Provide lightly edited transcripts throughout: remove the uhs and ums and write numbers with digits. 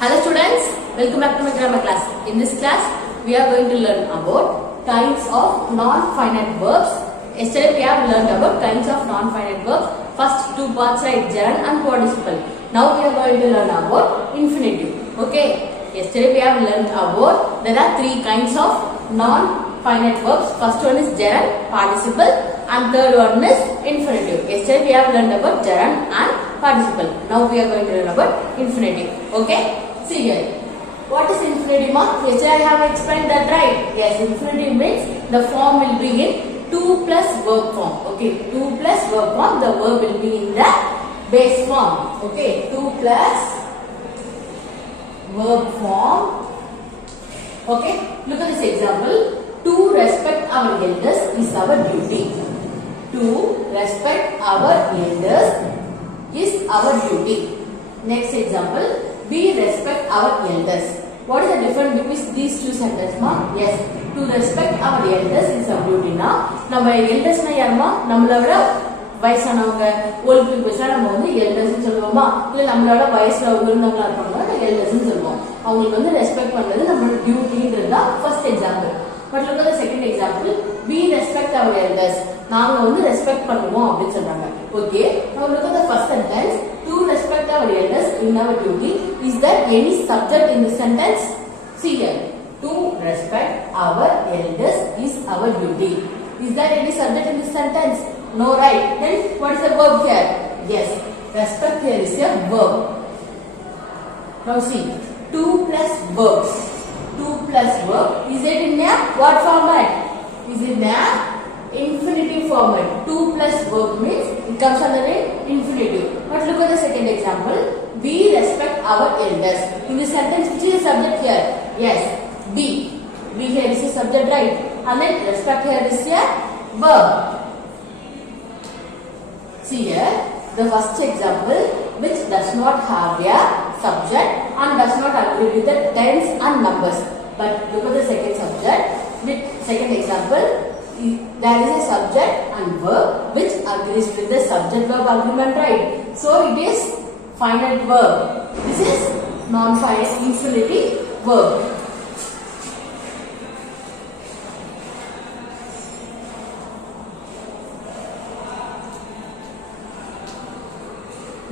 Hello students, welcome back to my grammar class. In this class, we are going to learn about kinds of non-finite verbs. Yesterday we have learned about kinds of non-finite verbs. First two parts are gerund and participle. Now we are going to learn about infinitive. Okay. Yesterday we have learned about there are three kinds of non-finite verbs. First one is gerund, participle, and third one is infinitive. Yesterday we have learned about gerund and participle. Now we are going to learn about infinitive. Okay. See here. What is infinitive? Yesterday I have explained that, right? Yes, infinitive means the form will be in 2 plus verb form. Okay, 2 plus verb form. The verb will be in the base form. Okay, 2 plus verb form. Okay, look at this example. To respect our elders is our duty. To respect our elders is our duty. Next example. We respect our elders. What is the difference between these two sentences, ma? Yes, to respect our elders is our duty. Now, நம்ம elders na யாருமா? நம்மளோட வயசானவங்க, old people நம்ம வந்து elders னு சொல்லுவோமா? இல்ல நம்மளோட வயசுல உள்ளவங்களா இருப்பாங்க elders னு சொல்லுவோம். அவங்களுக்கு வந்து ரெஸ்பெக்ட் பண்றது நம்மளோட டியூட்டின்றதா first example. But look at the second example. We respect our elders. நாங்க வந்து ரெஸ்பெக்ட் பண்ணுவோம் அப்படி சொல்றாங்க. Okay. Now look at the first sentence. To respect our elders in our duty. Is there any subject in this sentence? See here. To respect our elders is our duty. Is there any subject in this sentence? No, right? Then what is the verb here? Yes. Respect here is a verb. Now see. 2 plus verbs. 2 plus verb. Is it in a what format? Is it in a infinitive format. 2 plus verb means it comes under an infinitive. But look at the second example. We respect our elders. In this sentence, which is the subject here? Yes, be. Be here is a subject, right? And then respect here is a verb. See here, the first example which does not have a subject and does not agree with the tense and numbers. But look at the second subject. With second example, there is a subject and verb which agrees with the subject-verb agreement, right? So it is finite verb. This is non-finite infinitive verb.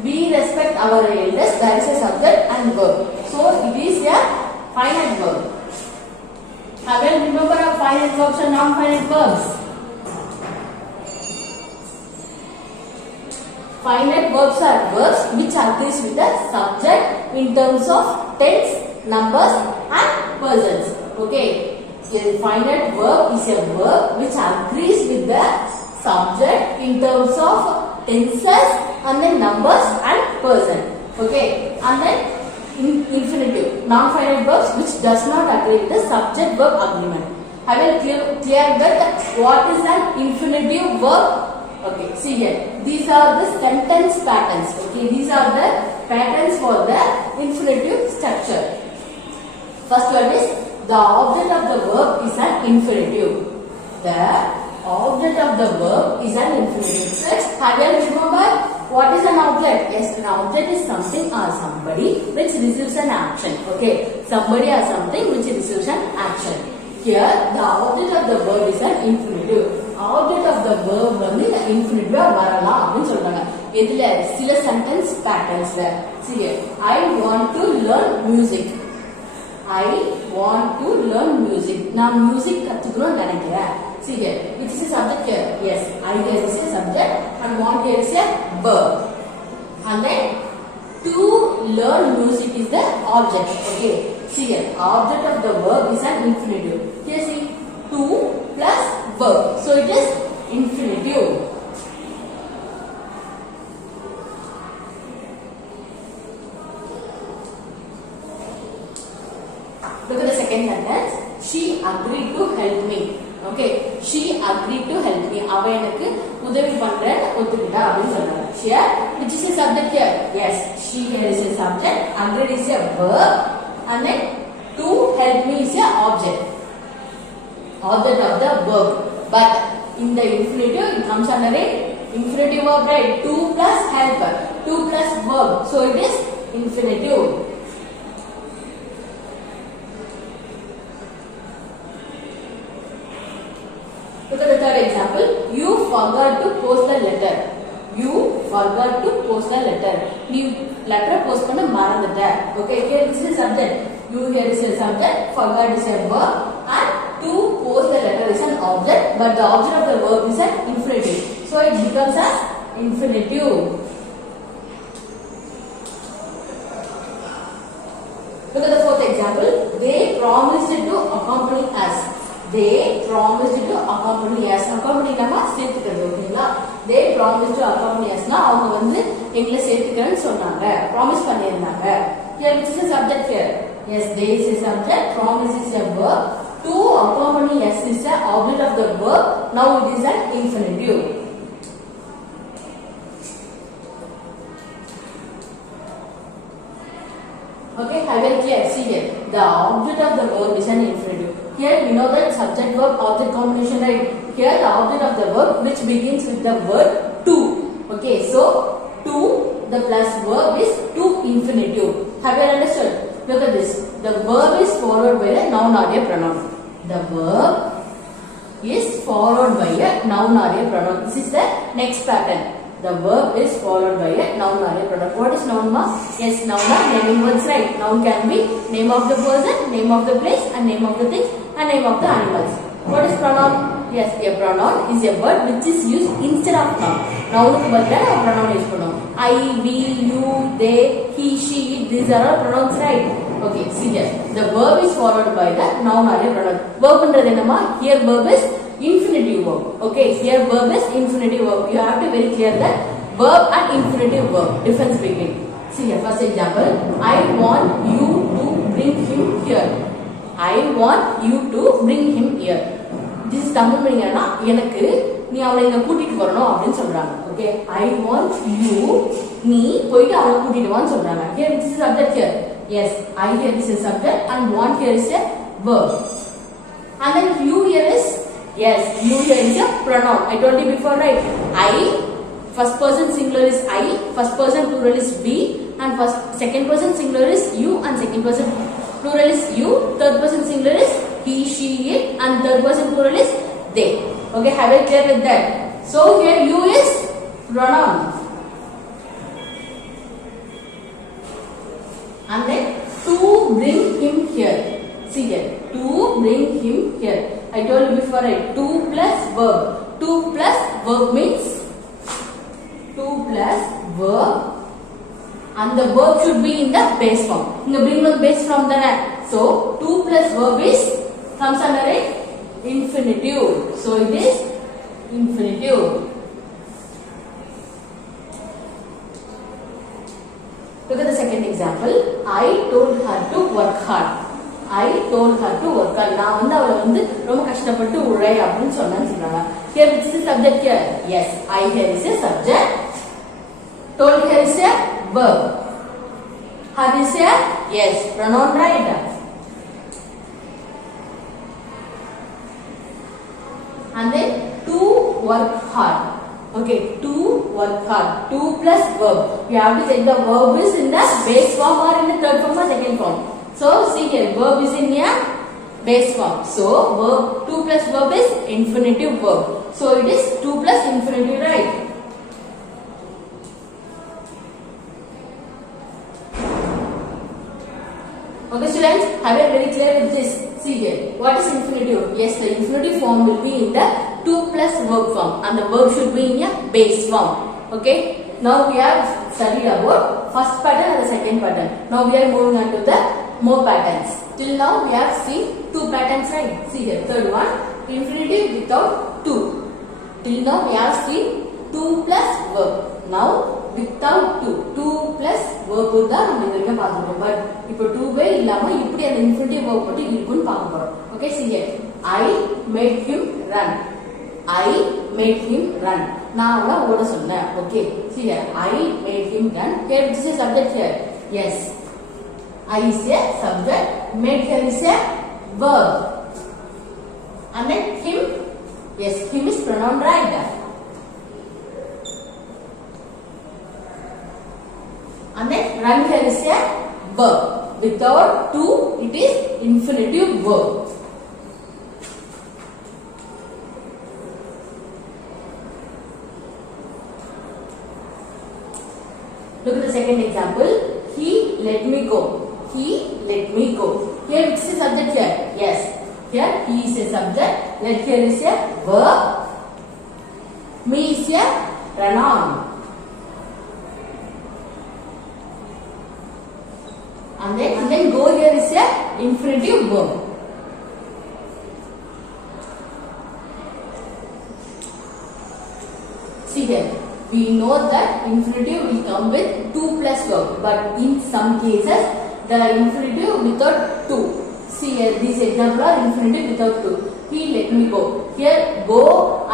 We respect our elders. There is a subject and verb. So it is a finite verb. Again, remember our finite verbs and non-finite verbs. Finite verbs are verbs which agrees with the subject in terms of tense, numbers, and persons. Okay, a finite verb is a verb which agrees with the subject in terms of tenses and then numbers and person. Okay, and then infinitive, non-finite verbs which does not agree with the subject-verb agreement. I will clear that what is an infinitive verb. Okay, see here. These are the sentence patterns. Okay, these are the patterns for the infinitive structure. First one is the object of the verb is an infinitive. The object of the verb is an infinitive. Let's have you remember what is an object? Yes, an object is something or somebody which receives an action. Okay, somebody or something which receives an action. Here, the object of the verb is an infinitive. Object of the verb வந்து infinitive வரலாம் அப்படின்னு சொல்றாங்க. இதுல சில sentence patterns ல see here. I want to learn music. I want to learn music. நான் music கத்துக்கணும்னு நினைக்கிறேன். See here, which is a subject here? Yes, I here is a subject and want here is a verb. And then to learn music is the object. Okay, see here, object of the verb is an infinitive. Here see, to plus verb. So it is infinitive. Look at the second sentence. She agreed to help me. Okay, she agreed to help me. அவ எனக்கு உதவி பண்றேன் ஒத்துக்கிட்டா அப்படினு சொல்றாங்க. Here, which is a subject here? Yes, she here is a subject. Agreed is a verb, and then to help me is a object. Object of the verb. But in the infinitive, it comes under a infinitive verb, right? To plus help, to plus verb. So it is infinitive. நீ letter post பண்ண மறந்துட்ட. Okay, here this is subject. You here is a subject, forgot is a verb, and to post the letter is an object, but the object of the verb is an infinitive. So it becomes as infinitive. Look at the fourth example. They promised to accompany us. They promised to accompany us. Accompany nama சேர்த்துக்கிறது ஓகேங்களா? They promised to accompany us னா அவங்க வந்து எங்களை சேர்த்துக்கிறேன்னு சொன்னாங்க. Promise பண்ணிருந்தாங்க. Here which is a subject here? Yes, they is a subject. Promise is a verb. To accompany us is a object of the verb. Now it is an infinitive. Okay, I will clear. See here, the object of the verb is an infinitive. Here we know that subject verb object combination, right? Here the object of the verb which begins with the word to. Okay, so to the plus verb is to infinitive. Have you understood? Look at this. The verb is followed by a noun or a pronoun. The verb is followed by a noun or a pronoun. This is the next pattern. The verb is followed by a noun or a pronoun. What is noun ma? Yes, noun are naming words, right? Noun can be name of the person, name of the place, and name of the thing, and name of the animals. What is pronoun? Yes, a pronoun is a word which is used instead of noun. Noun ku badala a pronoun use பண்ணும். I, we, you, they, he, she, these are all pronouns, right? Okay, see here. The verb is followed by the noun or a pronoun. Verb என்றது என்னமா? Here verb is infinitive verb. Okay, here verb is infinitive verb. You have to very clear that verb and infinitive verb difference between. See here, first example. I want you to bring him here. I want you to bring him here. This is Tamil meaning என்னன்னா எனக்கு நீ அவளை இங்க கூட்டிட்டு வரணும் அப்படின்னு சொல்றாங்க. Okay, I want you நீ போயிட்டு அவளை கூட்டிட்டு வான்னு சொல்றாங்க. Here this is subject here. Yes, I here is a subject and want here is a verb. And then you here is, yes, you here is a pronoun. I told you before, right? I, first person singular is I, first person plural is we, and second person singular is you, and second person plural is you, third person singular is he, she, it, and third person plural is they. Okay, have I clear with that? So here you is pronoun. And then to bring him here. See here, to bring him here. I told you before, right? To plus verb. To plus verb means to plus verb, and the verb should be in the base form. In the bring the base form then. So to plus verb is comes under a infinitive. So it is infinitive. Look at the second example. I told her to work hard. I told her to work hard. நான் வந்து அவளை வந்து ரொம்ப கஷ்டப்பட்டு உழை அப்படின்னு சொன்னான்னு சொல்றாங்க. Here which is the subject here? Yes, I here is a subject. Told here is a verb. Her is a, yes, pronoun, right? And then to work hard. Okay, to work hard. To plus verb. You have to check the verb is in the base form or in the third form or second form. So see here, verb is in a base form. So verb 2 plus verb is infinitive verb. So it is 2 plus infinitive, right? Okay students, have you very clear with this? See here, what is infinitive? Yes, the infinitive form will be in the 2 plus verb form, and the verb should be in a base form. Okay, now we have studied about first pattern and the second pattern. Now we are moving on to the more patterns. Till now we have seen 2 patterns, right? See here, third one, infinitive without 2. Till now we have seen 2 plus verb. Now without 2. 2 plus verb தான் நம்ம இதுல பார்த்துட்டோம். But இப்போ 2 வே இல்லாம இப்படி அந்த infinitive verb மட்டும் இருக்குன்னு பார்க்க போறோம். Okay, see here. I made him run. I made him run. நான் அவனை ஓட சொன்னேன். Okay, see here. I made him run. Here this is subject here. Yes. I is a subject. Made here is a verb. And then him. Yes, him is pronoun, right? And then run here is a verb. Without 2, it is infinitive verb. Look at the second example. He let me go. He let me go. Here which is a subject here? Yes. Here he is a subject. Let here is a verb. Me is a pronoun. And then go here is a infinitive verb. See here, we know that infinitive will come with 2 plus verb, but in some cases the infinitive without 2. See here, these examples are infinitive without 2. He let me go. Here go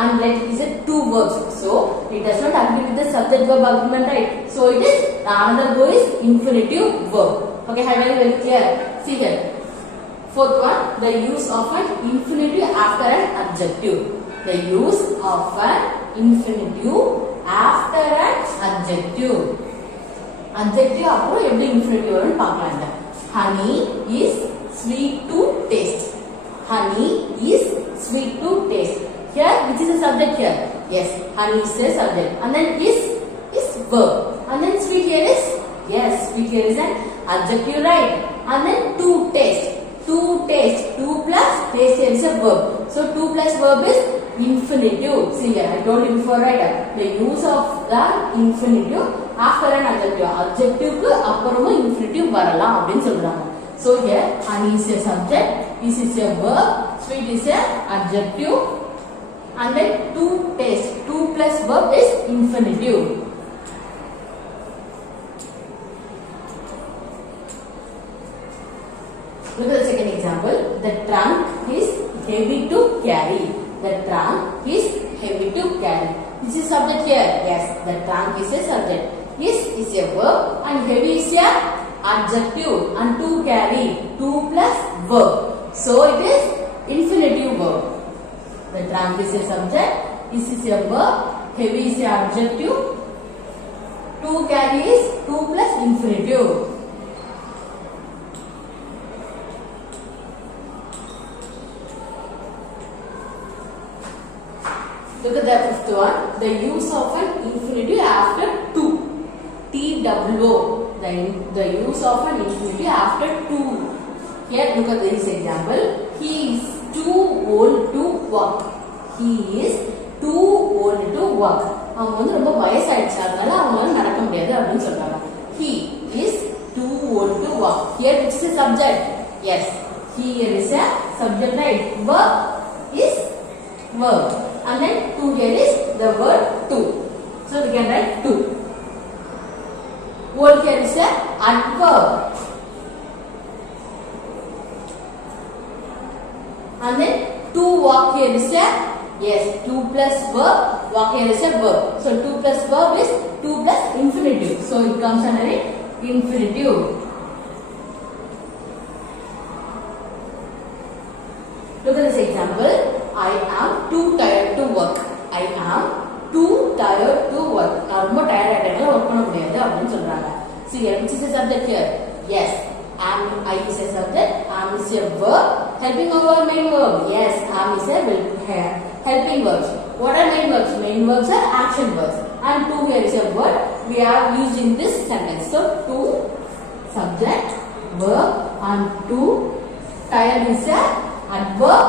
and let is a 2 verbs, so it does not agree with the subject verb agreement, right? So it is another go is infinitive verb. Okay, have you very clear? See here, fourth one, the use of an infinitive after an adjective. The use of an infinitive after an adjective. Adjective அப்புறம் எப்படி infinitive வரும்னு பார்க்கலாம்ங்க. Honey is sweet to taste. Honey is sweet to taste. Here which is a subject here? Yes, honey is a subject. And then is verb. And then sweet here is, yes, sweet here is an adjective, right? And then to taste. To taste. 2 plus taste here is a verb. So 2 plus verb is infinitive. See here, I told you before, right? The use of the infinitive after an adjective. Adjective க்கு அப்புறமா infinitive வரலாம் அப்படினு சொல்றாங்க. So here honey is a subject, this is a verb, sweet is a adjective, and then to taste. 2 plus verb is infinitive. Look at the second example. The trunk is heavy to carry. The trunk is heavy to carry. This is subject here. Yes, the trunk is a subject. Is a verb and heavy is a adjective, and to carry 2 plus verb. So it is infinitive verb. The trunk is a subject. Is a verb. Heavy is a adjective. To carry is 2 plus infinitive. Look at the fifth one. The use of an infinitive after to. T-W-O. The use of an infinitive after to. Here look at this example. He is too old to walk. He is too old to walk. அவங்க வந்து ரொம்ப வயசாயிடுச்சு, அதனால அவங்களால நடக்க முடியாது அப்படின்னு சொல்றாங்க. He is too old to walk. Here which is a subject? Yes. Here is a subject, right? Verb is verb. And then to here is the word to. So we can write to. Old here is a adverb. And then to walk here is a, yes, 2 plus verb, walk here is a verb. So 2 plus verb is 2 plus infinitive. So it comes under it infinitive. Look at this example. I am too tired to work. I am too tired to work. நான் ரொம்ப tired ஆயிட்டேன், work பண்ண முடியாது அப்படின்னு சொல்றாங்க. See here, which is a subject here? Yes, am is a subject. Am is a verb. Helping over main verb. Yes, am is a helping verbs. What are main verbs? Main verbs are action verbs. And to here is a word we are used in this sentence. So to subject, verb, and to tired is a adverb.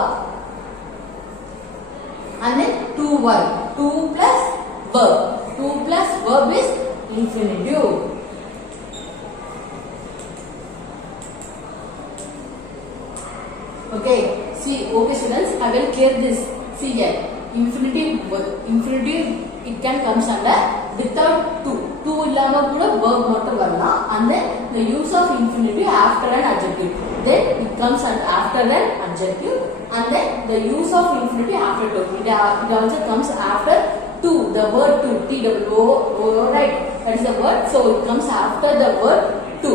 And then to verb. 2 plus verb. 2 plus verb is infinitive. Okay. See, okay students, I will clear this. See here, infinitive it can comes under without to. To illama kuda verb மட்டும் வரலாம். And then the use of infinitive after an adjective. Then it comes after an adjective. And then the use of infinitive after to. It also comes after to. The word to. T-W-O, right? That is the word. So it comes after the word to.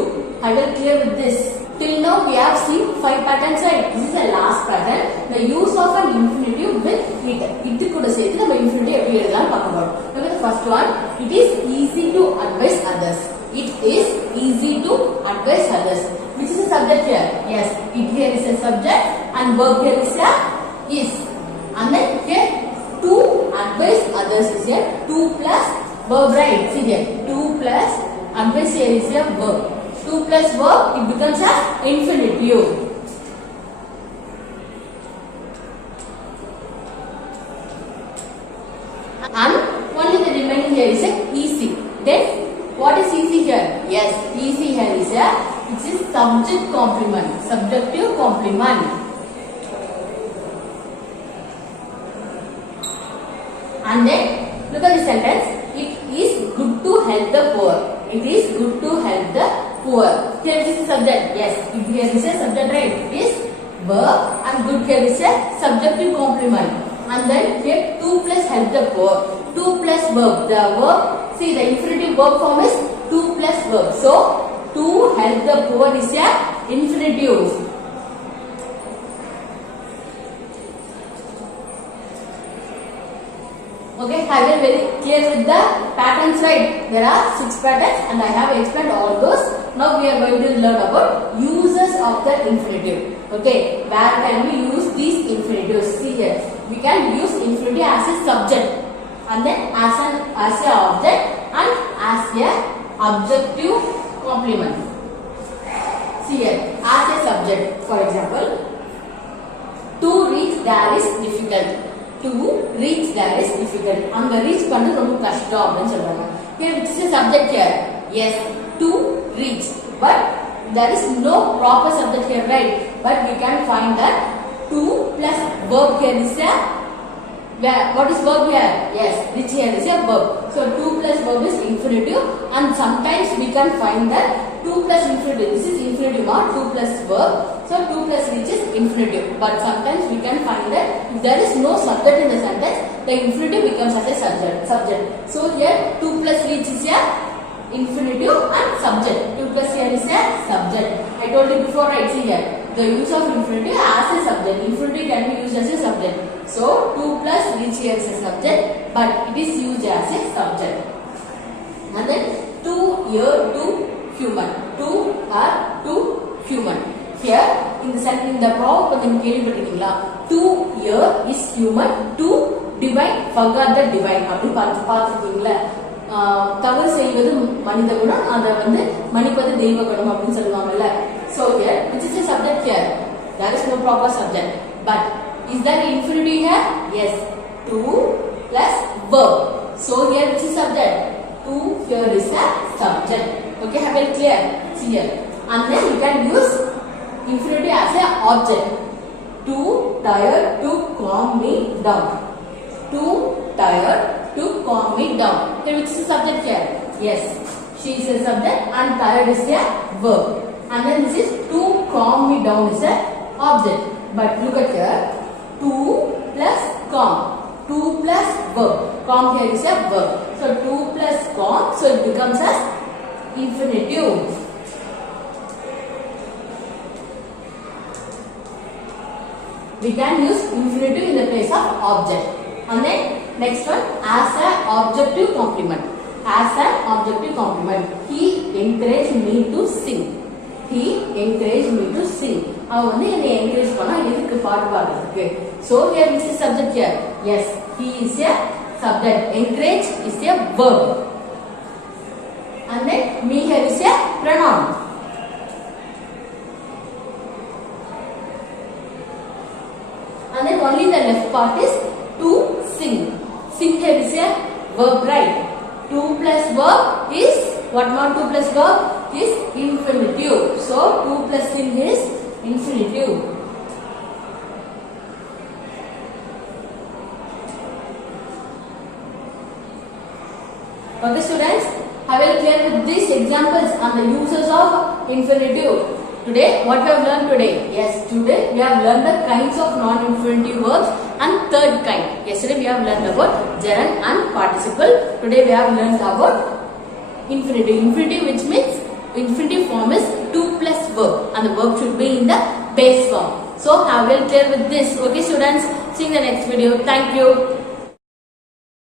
I will clear with this. Till now we have seen 5 patterns, right? This is the last pattern. The use of an infinitive with it. It கூட சேர்த்து நம்ம infinitive எப்படி எழுதலாம் பார்க்க போறோம். Look at the first one. It is easy to advise others. It is easy to advise others. Which is a subject here? Yes, it here is a subject and verb here is a is. And then here to advise others is here 2 plus verb, right? See here 2 plus and base here is a verb. 2 plus verb, it becomes an infinitive. And only the remaining here is a easy. Then what is easy here? Yes, easy here is a, it is subject complement, subjective complement. And then look at the sentence. It is good to help the poor. It is good to help the poor. Here is the subject. Yes, here is a subject, right? It is verb and good here is a subjective complement. And then here 2 plus help the poor. 2 plus verb. The verb, see the infinitive verb form is 2 plus verb. So, to help the poor is a infinitive. Okay, I will very clear with the patterns, right? There are 6 patterns and I have explained all those. Now we are going to learn about uses of the infinitive. Okay, where can we use these infinitives? See here, we can use infinitive as a subject and then as an object and as a objective complement. See here, as a subject, for example, to reach there is difficult. To reach there is difficult. And the reach pannu romba kashtam appdi solranga. Here which is a subject here? Yes, to reach. But there is no proper subject here, right? But we can find that to plus verb here is a, what is verb here? Yes, reach here is a verb. So 2 plus verb is infinitive and sometimes we can find that 2 plus infinitive. This is infinitive or 2 plus verb. So 2 plus reach is infinitive. But sometimes we can find that if there is no subject in the sentence, the infinitive becomes as a subject. So here 2 plus reach is a infinitive and subject. 2 plus here is a subject. I told you before, right? See here, the use of infinitive as a subject. Infinitive can be used as a subject. So 2 plus reach here is a subject, but it is used as a subject. And then to, here, to, human. To or to human. Here in the proverb to here is human, to divine, forgot the divine. அப்படி பார்த்துருக்கீங்களா? தவறு செய்வது மனித குணம், அதை வந்து மன்னிப்பது தெய்வ குணம் அப்படின்னு சொல்லுவாங்கல்ல. So here, which is a subject here? There is no proper subject. But is there an infinitive here? Yes. To plus verb. So here which is subject? To here is a subject. Okay, have it clear? See here. And then you can use infinitive as a object. Too tired to calm me down. Too tired to calm me down. Okay, which is a subject here? Yes, she is a subject and tired is a verb. And then this is to calm me down is a object. But look at here, to plus calm. 2 plus verb. Calm here is a verb. So 2 plus calm, so it becomes as infinitive. We can use infinitive in the place of object. And then next one, as an objective complement. As an objective complement. He encouraged me to sing. He encouraged me to sing. அவன் வந்து என்னை encourage பண்ணா எதுக்கு பாட்டு பாடுறதுக்கு. So here which is subject here? Yes, he is a subject. Encourage is a verb. And then me here is a pronoun. And then only the left part is to sing. Sing here is a verb, right? 2 plus verb is, what not 2 plus verb? Is infinitive. So 2 plus sing is infinitive. Okay students, I will clear with these examples on the uses of infinitive. Today, what we have learned today? Yes, today we have learned the kinds of non-infinitive verbs and third kind. Yesterday we have learned about gerund and participle. Today we have learned about infinitive. Infinitive, which means infinitive form is 2 plus verb and the verb should be in the base form. So I will clear with this. Okay students, see you in the next video. Thank you.